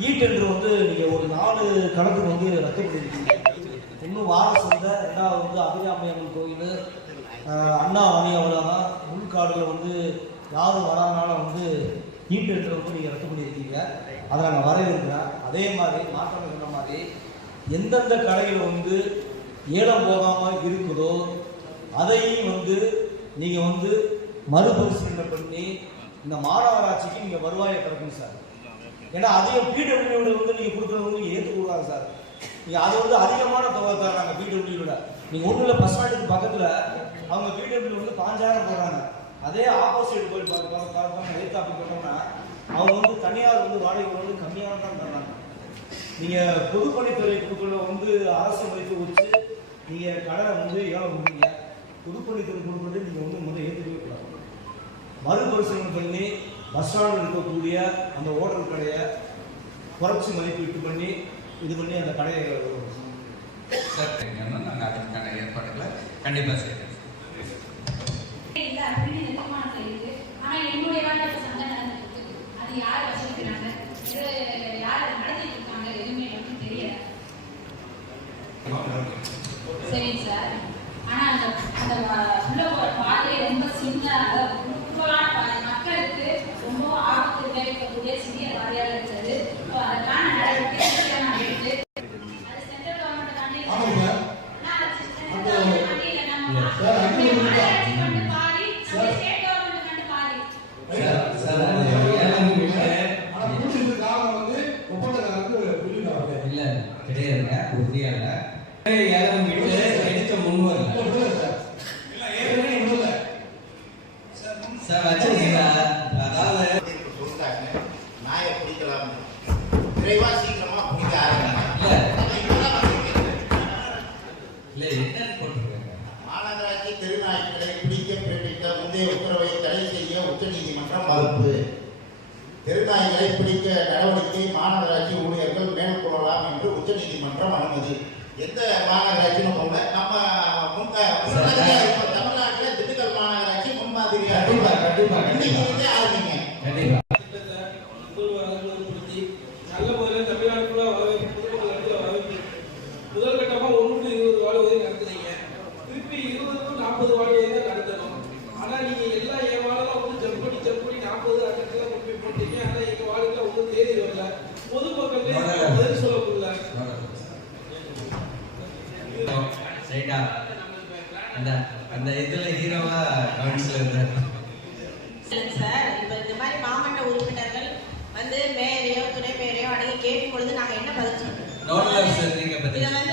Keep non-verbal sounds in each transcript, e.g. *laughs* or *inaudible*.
ஈட்டென்று வந்து நீங்கள் ஒரு நாலு கணக்கு வந்து ரத்து பண்ணியிருக்கீங்க இன்னும் வார சந்தை ரெண்டாவது வந்து அபிராமியம்மன் கோயில் அண்ணா வாணி அவ்வளோதான் உள்காடுல வந்து யாரும் வராதனால வந்து ஈட்டெடுத்து வந்து நீங்கள் ரத்து பண்ணியிருக்கீங்க அதை நாங்கள் வரவேற்கிறேன் அதே மாதிரி மாற்றம் சொன்ன மாதிரி எந்தெந்த கடையில் வந்து ஏலம் போகாமல் இருக்குதோ அதையும் வந்து நீங்கள் வந்து மறுபரிசீலனை பண்ணி இந்த மாநகராட்சிக்கு நீங்கள் வருவாயை கிடைக்கும் சார். ஏன்னா அதிகம் பிடபிள்யூடி வந்து நீங்கள் கொடுக்குறது வந்து சார். நீங்கள் அது வந்து அதிகமான தொகை தர்றாங்க பிடபிள்யூட நீங்கள் ஒன்றும் இல்லை பஸ் ஸ்டாண்டுக்கு பக்கத்தில் அவங்க பிடபிள்யூ வந்து பாஞ்சாயிரம் போடுறாங்க. அதே ஆப்போசிட் போய் பார்ப்பாங்க எடுத்து அப்படி போட்டோம்னா அவங்க வந்து தனியார் வந்து வாடகை வந்து கம்மியாக தான் தர்றாங்க. நீங்கள் பொதுப்பணித்துறை கொடுக்கல வந்து அரசு மதிப்பு வச்சு நீங்கள் கடனை வந்து ஏழை கொடுக்குறீங்க பொதுப்பணித்துறை கொடுக்குறது நீங்கள் வந்து முதல்ல ஏற்றுக்கவே கூடாது. மறுபரிசீலனை பண்ணி பஸ் ஸ்டாண்டில் இருக்கக்கூடிய அந்த ஓட்டல் கடையை குறைச்சி மதிப்பீட்டு பண்ணி இது பண்ணி அந்த கடையை சார் நாங்கள் அதுக்கான ஏற்பாடுகளை கண்டிப்பாக செய்யறோம். தெருநாய்களை பிடிக்க நடவடிக்கை மாநகராட்சி ஊழியர்கள் மேற்கொள்ளலாம் என்று உச்சநீதிமன்றம் அனுமதி. எந்த மாநகராட்சி நம்ம நம்ம தமிழ்நாட்டில் திண்டுக்கல் மாநகராட்சி முன்மாதிரியாக கண்டிப்பாக பதில் சொல்றேன் டோட்டல் நீங்க பதில்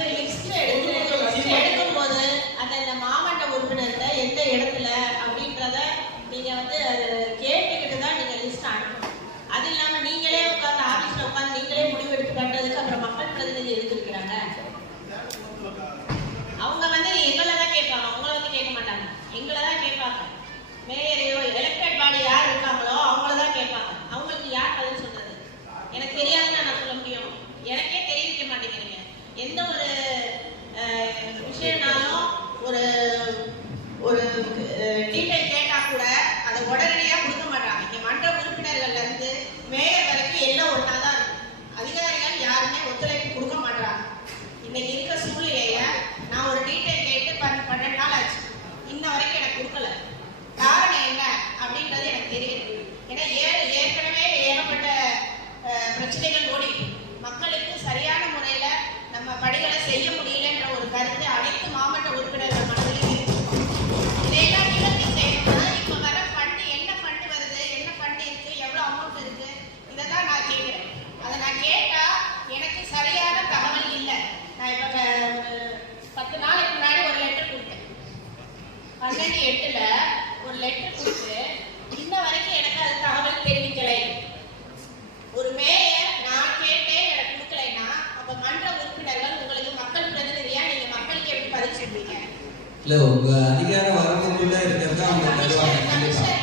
இல்லை உங்கள் அதிகார வரம்புக்குள்ளே இருக்கிறதா அவங்க தருவாங்க. கண்டிப்பாக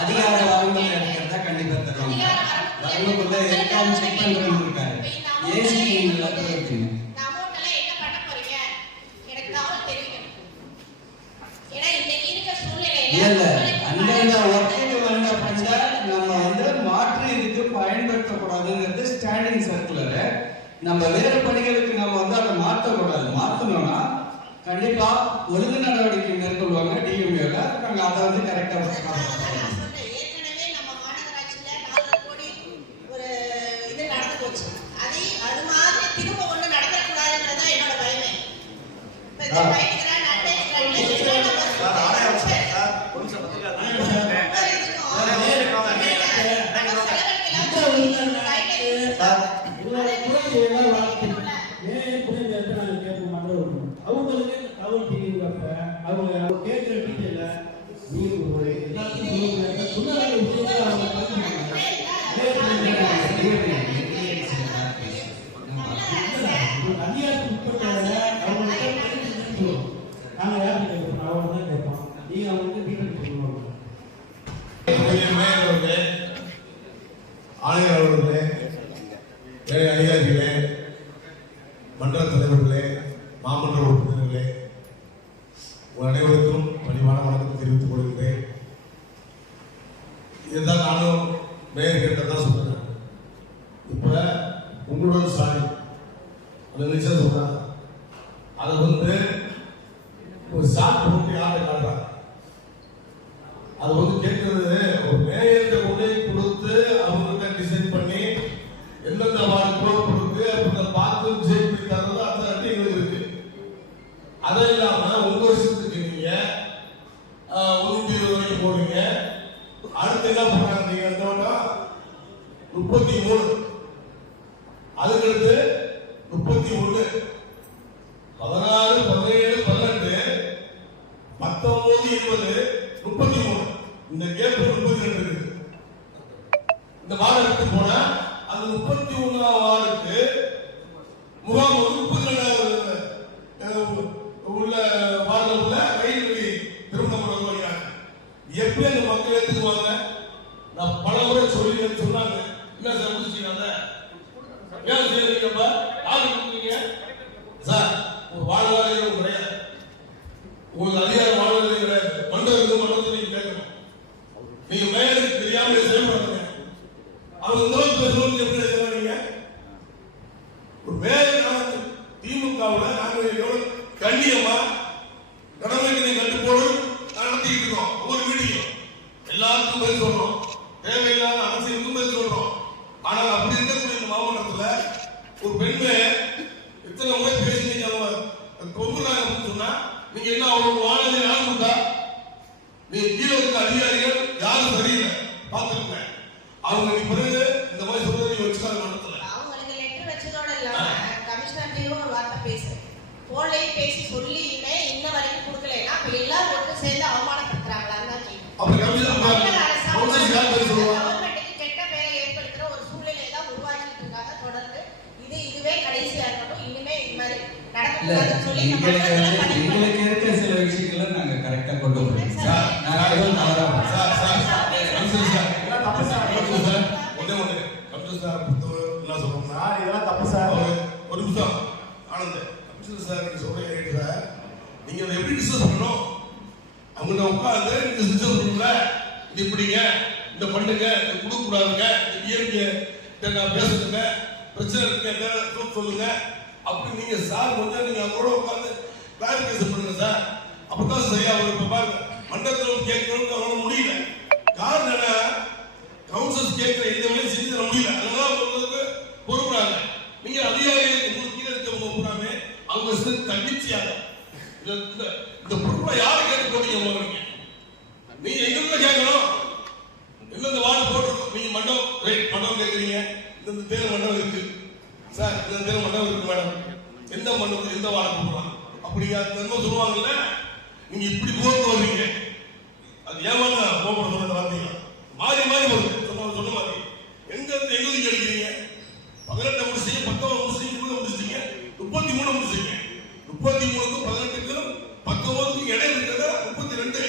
அதிகார வரம்புல இருக்கிறதா கண்டிப்பாக தருவாங்க. வரம்புக்குள்ளே இருக்காமல் செக் பண்ணுறவங்க ஏசி இல்லாத I owe முப்பத்தி மூணு. அதுக்கடுத்து முப்பத்தி ஒண்ணு. பதினாறு பதினேழு பன்னெண்டு பத்தொன்பது இருபது முப்பத்தி மூணு. இந்த கேப் முப்பத்தி ரெண்டு இந்த வாரம் எடுத்து போனா அது முப்பத்தி அவங்க எங்களுக்கு இருக்கிற சில விஷயங்களை நாங்க கரெக்டா கொண்டு வரோம் சார் நான் சார் சார் சார் தப்பு சார். சார் ஒண்ணே ஒண்ணு. கம்ப்யூட்டர் சார் என்ன இதெல்லாம் தப்பு சார். ஒரு நிமிஷம். ஆனந்த் கம்ப்யூட்டர் சார் நீங்க சொல்ற ரேட்ல நீங்க அதை எப்படி டிஸ்கஸ் பண்ணணும்? அவங்கள்ட்ட இப்படிங்க இந்த பண்ணுங்க. இந்த கொடுக்க நான் பேசுறதுங்க பிரச்சனை இருக்கு என்ன சொல்லுங்க. அப்படி நீங்க சார் முடிஞ்சா நீங்க அவங்களோட உட்காந்து கிளாரிஃபிகேஷன் பண்ணுங்க சார். அப்பதான் சரியா வரும். இப்ப பாருங்க மன்றத்தில் கேட்கணும்னு அவங்கள முடியல. காரணம் என்ன? கவுன்சில் கேட்கிற இந்த வேலையும் செஞ்சு தர முடியல. அதனால உங்களுக்கு பொறுப்புறாங்க. நீங்க அதிகாரிகளுக்கு உங்களுக்கு கீழே இருக்கவங்க பூராமே அவங்க தன்னிச்சையாக இப்படி கோர்ந்து வருவீங்க அது ஏமாந்தா கோபுரம் சொன்ன வார்த்தையா மாறி மாறி வருது. சொன்ன சொன்ன மாதிரி. எங்க இருந்து எங்க நீங்க எடுக்கிறீங்க? பதினெட்டு முடிச்சீங்க பத்தொன்பது முடிச்சீங்க இருபது முடிச்சிட்டீங்க முப்பத்தி மூணு முடிச்சீங்க முப்பத்தி மூணுக்கும் பதினெட்டுக்கும் பத்தொன்பதுக்கும் இடம் இருக்கிறது முப்பத்தி ரெண்டு.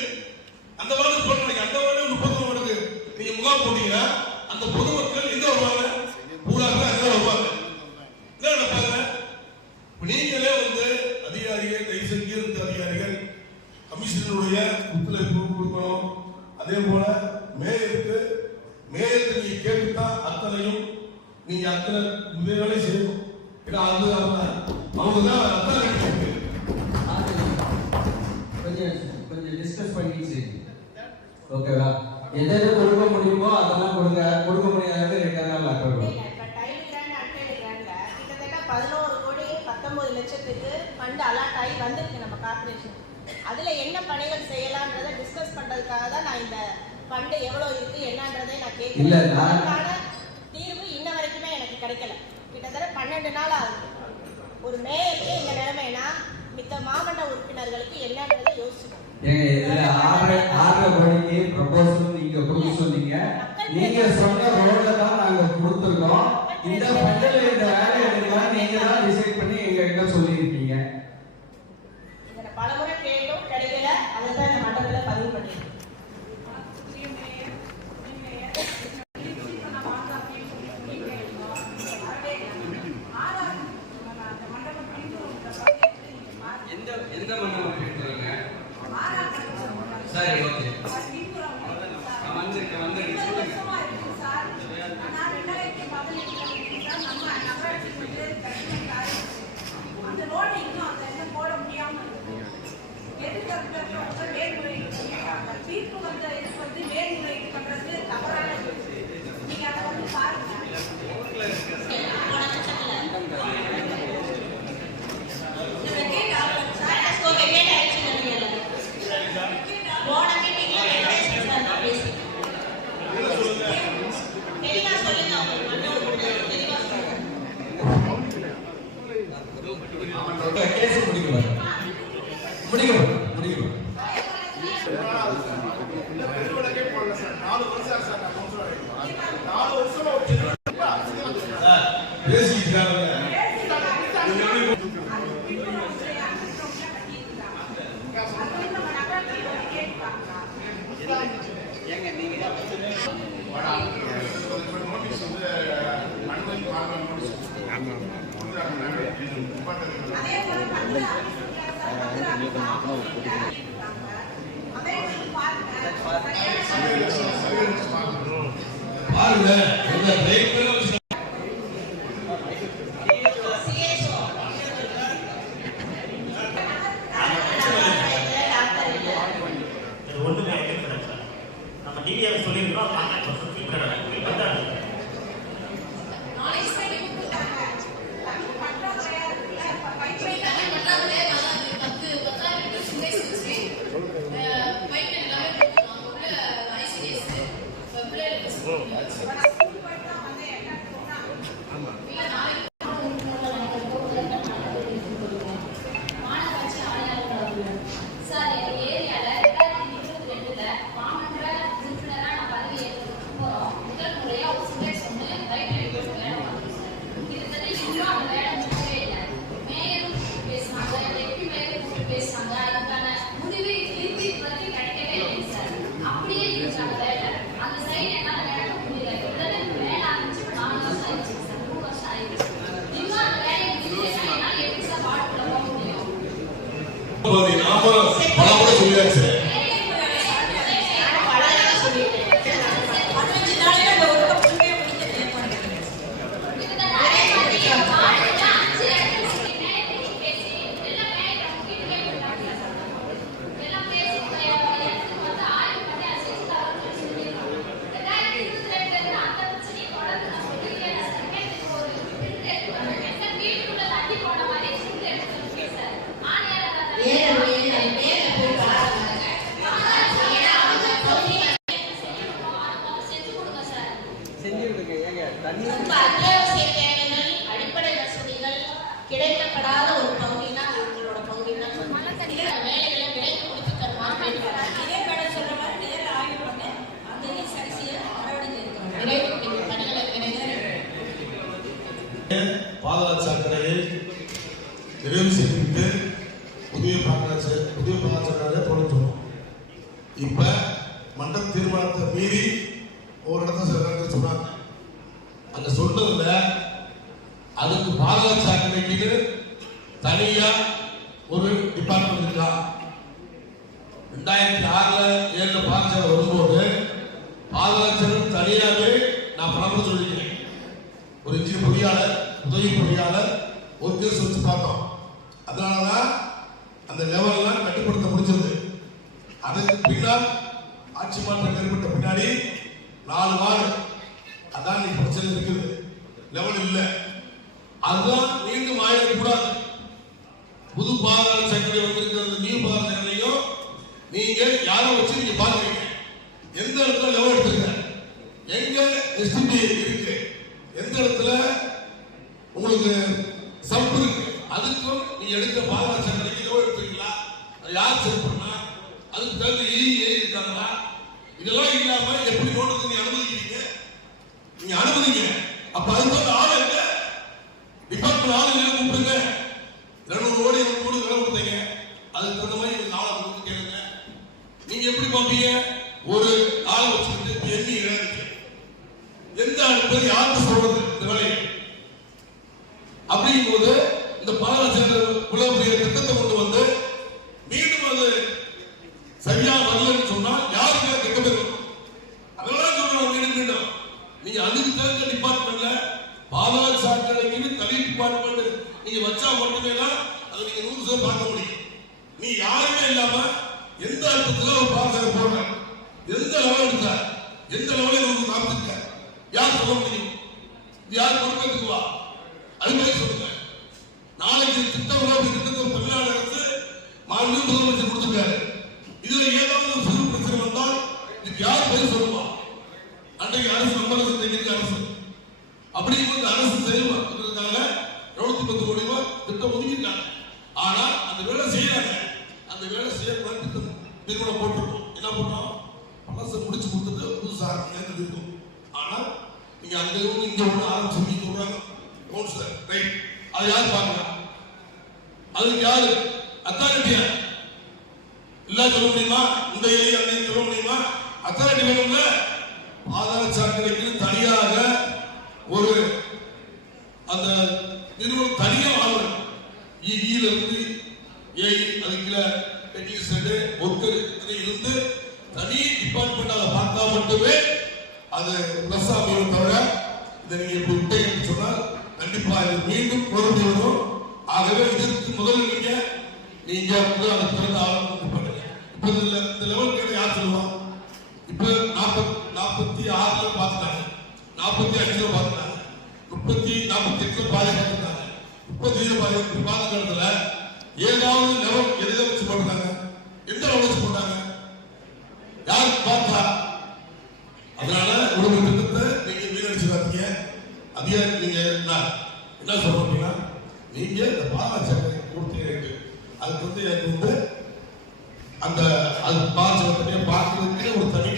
அந்த வாரத்துக்கு சொல்றீங்க அந்த வாரம் முப்பத்தி மூணுக்கு நீங்க முகாம் போட்டீங்கன்னா அந்த பொதுமக்கள் எங்க வருவாங்க? கொடுக்கணும் அதே போல மேயருக்கு மேயருக்கு நீ கேட்டுதான் அத்தனையும் நீ அத்தனை வேலையும் செய்யணும். ஏன்னா அது அவங்க அவங்க கொஞ்சம் டிஸ்கஸ் பண்ணிடுச்சு ஓகேவா எதை கொடுக்க முடியுமோ அதெல்லாம் கொடுங்க. கொடுக்க முடியாதது ரெண்டு நாள் அதில் என்ன பணிகள் செய்யலான்றதை டிஸ்கஸ் பண்ணுறதுக்காக தான் நான் இந்த ஃபண்டு எவ்வளோ இருக்கு என்னன்றதை நான் கேட்குறேன். அதுக்கான தீர்வு இன்ன வரைக்குமே எனக்கு கிடைக்கல. கிட்டத்தட்ட பன்னெண்டு நாள் ஆகுது. ஒரு மேயருக்கே இந்த நிலைமைனா மித்த மாவட்ட உறுப்பினர்களுக்கு என்னன்றதை யோசிக்கணும் நீங்க சொன்ன ரோட தான் நாங்க கொடுத்துருக்கோம். இந்த பண்டில் இந்த வேலை வந்திருக்கு டிவியை சொல்லியிருக்கிறோம் கான்டாக்ட் பர்சன் குறிப்பிட்ட குறிப்பிட்ட ஆதாரத்திலும் தனியாகவே நான் பராமரி சொல்லிக்கிறேன். ஒரு இன்ஜினியர் பொறியாளர் உதவி பொறியாளர் ஒரு கேஸ் பார்த்தோம் அதனால தான் அந்த லெவல்லாம் கட்டுப்படுத்த முடிஞ்சது. அதற்கு பின்னால் ஆட்சி மாற்றம் ஏற்பட்ட பின்னாடி நாலு வாரம் அதான் நீ பிரச்சனை இருக்குது. லெவல் இல்லை. அதுதான் மீண்டும் ஆயிடக்கூடாது. புது பாதாள சக்கரை வந்திருக்கிறது. நியூ பாதாள சக்கரையும் நீங்க யாரும் வச்சு நீங்க பாக்குறீங்க எந்த இடத்துல லெவல் எடுத்துருங்க எங்க எஸ்டிபி இருக்கு? எந்த இடத்துல? உங்களுக்கு சப் இருக்கு. அதுக்கும் நீ எடுத்த பாதுகாப்பு சக்கரைக்கு லெவல் எடுத்துருக்கீங்களா? அது யார் செக் பண்ணா? அதுக்கு தகுந்த e, இ இருக்காங்களா? இதெல்லாம் இல்லாம எப்படி நோட்டத்தை நீங்க அனுமதிக்கிறீங்க? நீங்க அனுமதிங்க. அப்ப அதுக்கு வந்து ஆள் எங்க? டிபார்ட்மெண்ட் ஆள் எங்க கூப்பிடுங்க. இருநூறு கோடி இருநூறு கோடி விலை கொடுத்தீங்க. அதுக்கு தகுந்த மாதிரி ஆளை கொடுத்து கேளுங்க. நீங்க எப்படி பார்ப்பீங்க? ஒரு ஆள் வச்சுக்கிட்டு எண்ணி இழந்து எந்த அனுப்பதி யாருக்கு சொல்றது இந்த வேலையை அப்படிங்கும்போது இந்த பாதாள சக்கர இவ்வளவு திட்டத்தை கொண்டு வந்து மீண்டும் அது சரியா வரலன்னு சொன்னா யாருக்கு அது இருக்கும் அதெல்லாம் சொல்றோம் மீண்டும் மீண்டும். நீங்க அதுக்கு தகுந்த டிபார்ட்மெண்ட்ல பாதாள சாக்கடைக்கு தனி டிபார்ட்மெண்ட் நீங்க வச்சா மட்டுமே தான் அதை நீங்க நூறு சதவீதம் பார்க்க முடியும். நீ யாருமே இல்லாம எந்த அர்த்தத்துல ஒரு பாசகம் போடுற எந்த லெவலில் உங்களுக்கு காமிச்சிருக்க யார் சொல்ல முடியும்? இது யார் பொறுப்பேற்றுக்குவா அது மாதிரி சொல்லுங்க. நாளைக்கு திட்டம் உருவாக்கி திட்டத்தை தமிழ்நாடு அரசு மாண்பு முதலமைச்சர் கொடுத்துருக்காரு. இதுல ஏதாவது ஒரு சிறு பிரச்சனை வந்தால் இதுக்கு யார் பதில் சொல்லுவா? அன்றைக்கு அரசு நம்ம அரசு தெரிஞ்ச அரசு. அப்படிங்கும்போது அரசு செயல்படுறதுக்காக இருநூத்தி பத்து கோடி ரூபாய் திட்டம் ஒதுக்கிட்டாங்க ஆனா அந்த வேலை செய்யறாங்க. அந்த வேலை செய்யக்கூடாது திட்டம் நிறுவனம் போட்டிருக்கோம். என்ன பண்ணோம் சார் புதுசா நேரத்தில் இருக்கும் ஆனா நீங்க அங்க இருந்து இங்க ஒண்ணு ஆரம்பிச்சு சொல்றாங்க கவுன்சிலர் ரைட் அது யார் பார்க்கலாம் அதுக்கு யாரு அத்தாரிட்டியா இல்ல சொல்ல முடியுமா இந்த ஏரியா அந்த சொல்ல முடியுமா அத்தாரிட்டி வேணும்ல ஆதார சாக்கடைக்கு தனியாக ஒரு அந்த நிறுவனம் தனியா வாங்கணும் ஈல இருந்து ஏஐ அதுக்குள்ள டெக்னீஷியன் ஒர்க்கர் இருந்து டிபார்ட்மெண்ட் அதை பார்த்தா மட்டுமே அது பிளஸ் ஆகும் தவிர இதை நீங்க இப்படி விட்டீங்கன்னு சொன்னால் கண்டிப்பா இது மீண்டும் பொருந்தி வரும். ஆகவே இதற்கு முதல்ல நீங்க நீங்க வந்து அதை திறந்து ஆரம்பம் பண்ணுங்க. இப்ப இதுல இந்த லெவல் கேட்ட யார் சொல்லுவான் இப்ப நாற்பத்தி நாற்பத்தி ஆறுல பார்த்துட்டாங்க. நாற்பத்தி அஞ்சுல பார்த்துட்டாங்க. முப்பத்தி நாற்பத்தி எட்டுல பாதை பார்த்துட்டாங்க முப்பத்தி ஏழு பாதுகாப்பு பார்த்த ஏதாவது லெவல் எதை வச்சு போட்டாங்க எந்த லெவல் வச்சு போட்டாங்க? யாருக்கு பார்த்தா அதனால ஒரு திட்டத்தை நீங்க வீணடிச்சு பார்த்தீங்க. அதிகாரி நீங்க என்ன சொல்றீங்கன்னா நீங்க இந்த பாலா சக்கரை கொடுத்தீங்க அதுக்கு வந்து எனக்கு வந்து அந்த அது பா சக்கரையை பார்க்கறதுக்கு ஒரு தனி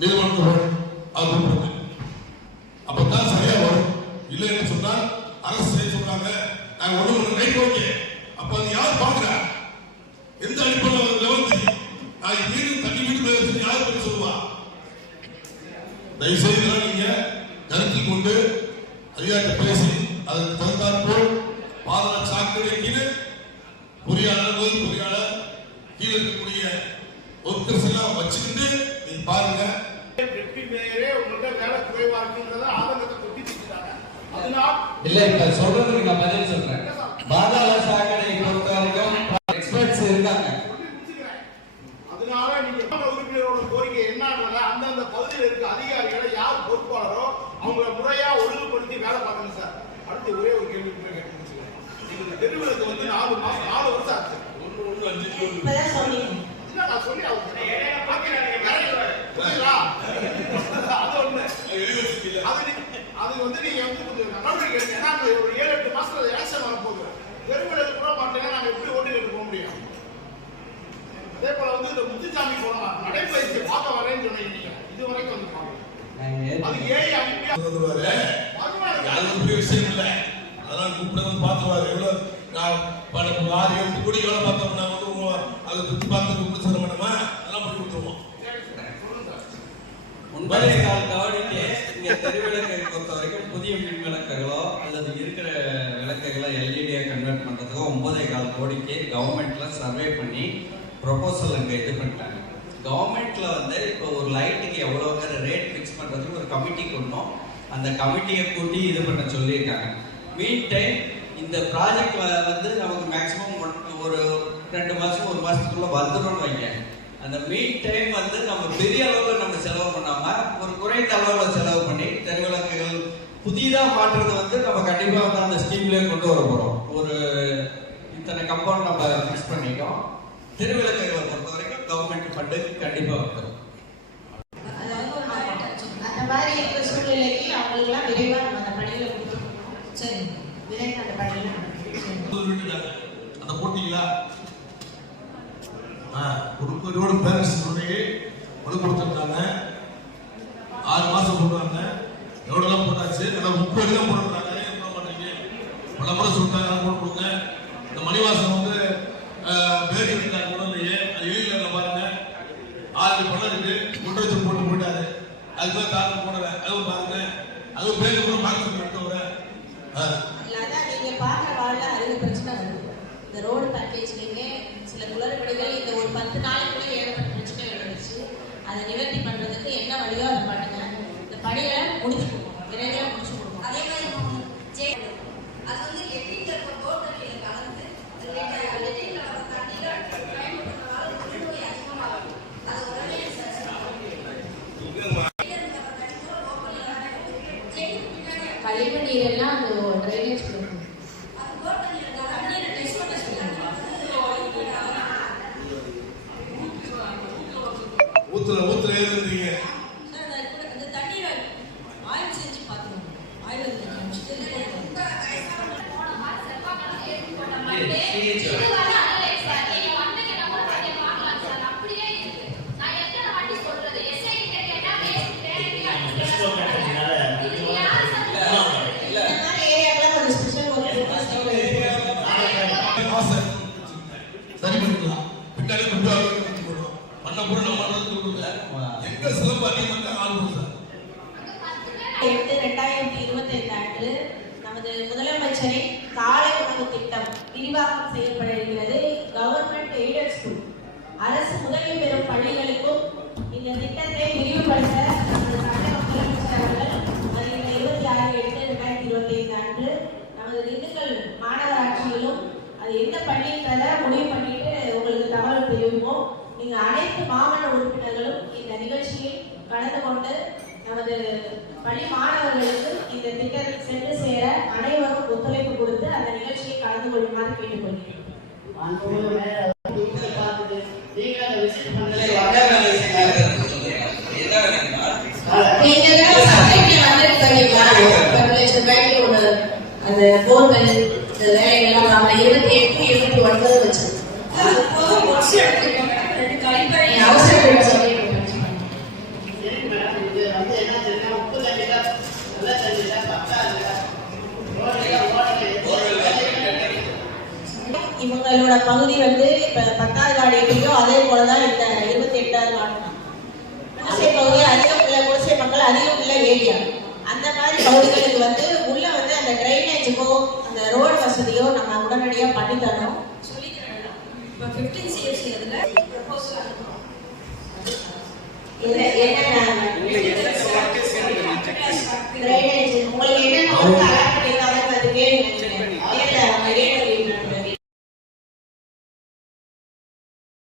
நிறுவனம் வரும் அது கொடுக்குறது அப்பதான் சரியா வரும் இல்லைன்னு சொன்னா அரசு செய்ய சொல்றாங்க நாங்க ஒண்ணு ஒண்ணு ரைட் ஓகே அப்ப அது யார் பாக்குறா எந்த அடிப்படையில் லெவல் தெரியும் நாளைக்கு வீடு தண்ணி வீடு மேல யார் போய் சொல்லுவா தயவுசெய்து இதெல்லாம் நீங்க கருத்தில் கொண்டு அதிகாரிட்ட பேசி அதற்கு தகுந்தாற்போல் பாதாள சாக்கடைக்கு பொறியாளர் உதவி பொறியாளர் கீழே இருக்கக்கூடிய ஒர்க்கர்ஸ் எல்லாம் வச்சுக்கிட்டு நீங்க பாருங்க. டெப்டி மேயரே உங்கள்கிட்ட வேலை குறைவா இருக்குன்றத ஆதங்கத்தை கொட்டி வச்சுட்டாங்க அதனால் இல்ல இப்ப சொல்றதுக்கு நான் பதில் சொல்றேன். பாதாள சாக்கடை பொறுத்த வரைக்கும் எக்ஸ்பர்ட்ஸ் இருக்காங்க சொல்லி முடிச்சுக்கிறேன். அதனால நீங்க மாநில உறுப்பினரோட கோரிக்கை என்னன்றத அந்தந்த பகுதியில் இருக்க அதிகாரிகளை யார் பொறுப்பாளரோ அவங்கள முறையா ஒழுங்குபடுத்தி வேலை பார்க்கணும் சார் அடுத்து ஒரே ஒரு கேள்வி மட்டும் கேட்டு முடிச்சுக்கிறேன் எங்களுக்கு தெருவிலுக்கு வந்து நாலு மாசம் நாலு வருஷம் ஆச்சு ஒண்ணு ஒண்ணு அஞ்சு இப்பதான் சொன்னீங்க இல்ல நான் சொல்லி அவங்க புரியுதா? அது ஒண்ணு அது நீ- அது வந்து நீங்க வந்து கொஞ்சம் நடவடிக்கை எடுங்க ஏன்னா இப்ப ஒரு ஏழு எட்டு மாசத்துல எலெக்ஷன் வர போகுது தெருவிலுக்கு கூட மாட்டேங்கன்னா நாங்க எப்படி ஓட்டு கேட்டு போக முடியும் அதே போல வந்து இந்த முத்துசாமி போனோம் நடைபயிற்சி பார்க்க வரேன்னு சொன்னீங்க நீங்க இது வரைக்கும் வந்து பாருங்க. அது ஏஐ அனுப்பி பெரிய விஷயம் இல்லை. அதெல்லாம் கூப்பிடுறது பார்த்துருவாரு எவ்வளவு நான் பல ஆறு எட்டு கோடி வேலை பார்த்தோம்னா வந்து அதை சுத்தி பார்த்து கூப்பிட்டு சொல்ல மாட்டோமா? அதெல்லாம் பண்ணி கொடுத்துருவோம். ஒன்பதே கால் கவனிக்கு இங்கே தெருவிளக்கை பொறுத்த வரைக்கும் புதிய மின் விளக்குகளோ அல்லது இருக்கிற விளக்குகளை எல்இடியை கன்வெர்ட் பண்றதுக்கோ ஒன்பதே கால் கோடிக்கு கவர்மெண்ட்ல சர்வே பண்ணி ப்ரொபோசல் அங்க இது பண்ணிட்டாங்க. கவர்மெண்ட்டில் வந்து இப்போ ஒரு லைட்டுக்கு எவ்வளோங்கிற ரேட் ஃபிக்ஸ் பண்ணுறதுக்கு ஒரு கமிட்டி கொண்டோம். அந்த கமிட்டியை கூட்டி இது பண்ண சொல்லியிருக்காங்க. மீன் டைம் இந்த ப்ராஜெக்ட் வந்து நமக்கு மேக்ஸிமம் ஒரு ரெண்டு மாதம் ஒரு மாதத்துக்குள்ள வந்துடும் வைங்க. அந்த மீன் டைம் வந்து நம்ம பெரிய அளவில் நம்ம செலவு பண்ணாம ஒரு குறைந்த அளவில் செலவு பண்ணி தெருவிளக்குகள் புதிதாக மாற்றுறது வந்து நம்ம கண்டிப்பாக வந்து அந்த ஸ்கீம்லேயே கொண்டு வர போகிறோம் ஒரு இத்தனை கம்பவுண்ட் நம்ம ஃபிக்ஸ் பண்ணிட்டோம். தெருவிளக்குகளை பொறுத்த வரைக்கும் கவர்மெண்ட் ஃபண்டு கண்டிப்பாக வந்துடும் அந்த மாதிரி நம்ம அந்த கொடுத்துருக்கோம். சரி அந்த அந்த போட்டீங்களா ஆ ரோடு பேரண்ட்ஸ் சொன்னீங்க மனு கொடுத்துருக்காங்க ஆறு மாசம் போடுறாங்க. எவ்வளோலாம் போட்டாச்சு? ஆனால் முப்பது தான் போடுறாங்க ஏன் போட பல முறை சொல்லிட்டாங்க போட்டு கொடுங்க. இந்த மணிவாசம் வந்து பேர் எடுத்தாங்க கூட இல்லையே அது எழுதில பாருங்க. ஆறு பணம் இருக்கு. கொண்டு போட்டு போயிட்டாரு அதுக்கு தான் தாக்கம் போடுறேன் அதுவும் பாருங்க. அதுவும் பேர் கூட ஆ. அதான் நீங்க பார்க்குற வாழ்ல அறுபது பிரச்சனை வருது. இந்த ரோடு பேக்கேஜ்லயுமே சில குளறுபடிகள் இந்த ஒரு பத்து நாளைக்குள்ள ஏற்பட்ட பிரச்சனை வந்துச்சு அதை நிவர்த்தி பண்றதுக்கு என்ன வழியோ அதை பண்ணுங்க. இந்த பணிகளை முடிச்சு கொடுக்கணும். விரைவில் முடிச்சு கொடுக்கணும். அதே மாதிரி அது வந்து எழுதுறீங்க எந்த பள்ளின்றத முடிவு பண்ணிட்டு உங்களுக்கு தகவல் தெரிவிப்போம் நீங்க அனைத்து மாவட்ட உறுப்பினர்களும் இந்த நிகழ்ச்சியில் கலந்து கொண்டு நமது பள்ளி மாணவர்களுக்கு இந்த திட்டத்தில் சென்று சேர அனைவரும் ஒத்துழைப்பு கொடுத்து அந்த நிகழ்ச்சியை கலந்து கொள்ளுமாறு கேட்டுக்கொள்கிறேன். *laughs* அந்த போர்வெல் இந்த வேலைகள்லாம் நாம இருபத்தி எட்டு இருபத்தி ஒன்பது வச்சோம் நீ அவசரப்பட்டு சொல்லிட்டு இவங்களோட பகுதி வந்து இப்ப பத்தாவது வார்டு எப்படியோ அதே போலதான் இந்த இருபத்தி எட்டாவது தான். குடிசை பகுதி அதிகம் உள்ள குடிசை மக்கள் அதிகம் உள்ள ஏரியா. அந்த மாதிரி பகுதிகளுக்கு வந்து அந்த டிரைனேஜுக்கோ அந்த ரோடு வசதியோ நம்ம உடனடியா பண்ணி தரணும். சொல்லிக்கிறேன் இப்போ ஃபிஃப்டீன் சிஎஸ்சி அதில் ப்ரப்போசல் அனுப்புகிறோம் என்னென்ன? Drainage drainage